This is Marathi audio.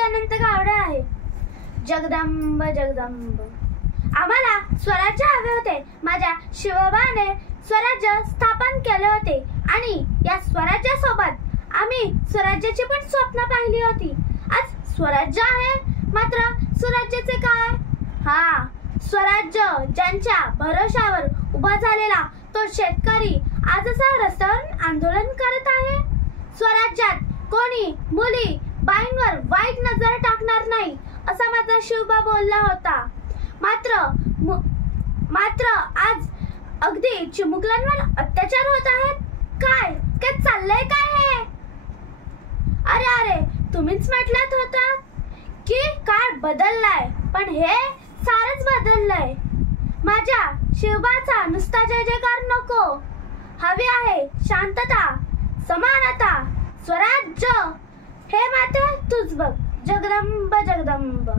मूर्ती अनंत गावडे आहे. जगदंब जगदंब. आम्हाला स्वराज्य हवे होते. माझ्या शिवबाने स्वराज्य स्थापन केले होते आणि या स्वराज्यासोबत आम्ही स्वराज्याची पण स्वप्न पाहिली होती. आज स्वराज्य आहे, मात्र स्वराज्याचे काय? हा, स्वराज्य ज्यांच्या भरोशावर उभा झालेला तो शेतकरी आज असा रस्त्यावर आंदोलन करत आहे. स्वराज्यात कोणी मुली बाईंवर वाईट नजर टाकणार नाही असा माझा शिवबा बोलला होता. मात्र आज अगदी चिमुकल्यांवर अत्याचार होत आहेत. काय काय चाललंय काय हे? अरे तुम्हीच म्हटलात होता की काळ बदललाय, पण हे सारच बदललंय. माझ्या शिवबाचा नुसता जय जयकार नको, हवी आहे शांतता, समानता, स्वराज्य. हे मात्र तूच बघ. जगदंब जगदंब.